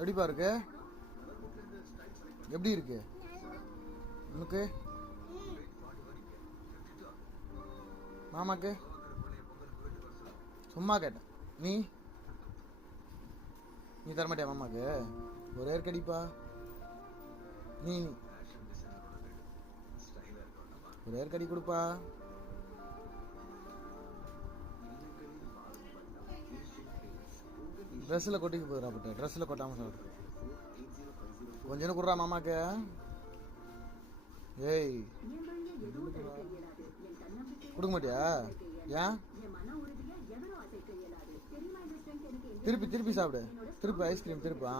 எப்படிப்பா இருக்கு? எப்படி இருக்கு உனக்கு? மாமாக்கு? சும்மா கேட்டேன். நீ நீ தரமாட்டியா மாமாக்கு? ஒரே கடிப்பா. நீ ஒரே கடி கொடுப்பா. ட்ரெஸ்ஸில் கொட்டிக்கு போயிடா பட்ட. ட்ரெஸ்ஸில் கொட்டாமல் சாப்பிடு. கொஞ்சம் கொடுறா மாமாக்கு. ஏய் கொடுக்க மாட்டியா? ஏன்? திருப்பி திருப்பி சாப்பிடு. திருப்பி ஐஸ்கிரீம் திருப்பா.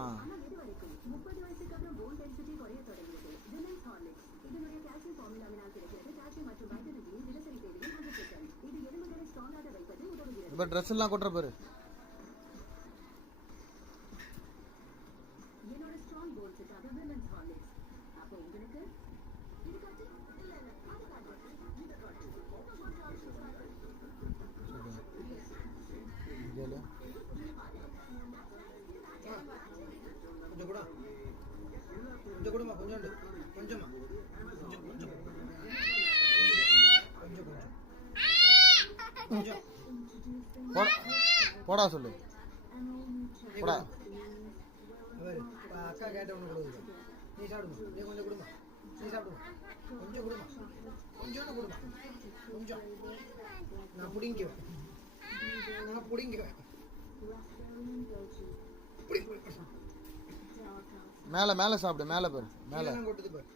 இப்போ ட்ரெஸ் எல்லாம் கொட்டுற பாரு. கொஞ்சம் கூட கொஞ்சம் கூடமா கொஞ்சோண்டு கொஞ்சமா கொஞ்சம் கொஞ்சம் கொஞ்சம் கொஞ்சம் போடா சொல்லு. போடா. அக்கா கேட்ட ஒன்று கொடுக்குது. நீ சாப்பிடுமா? நீ கொஞ்சம் கொடுமா. நீ சாப்பிடுமா? கொஞ்சம் கொடுமா. கொஞ்சோண்டு கொடுமா. கொஞ்சம் நான் பிடிங்குவேன். நான் பிடிங்குவேன். மேல மேல சாப்பிடு. மேல பாரு. மேல கொட்டுது பாரு.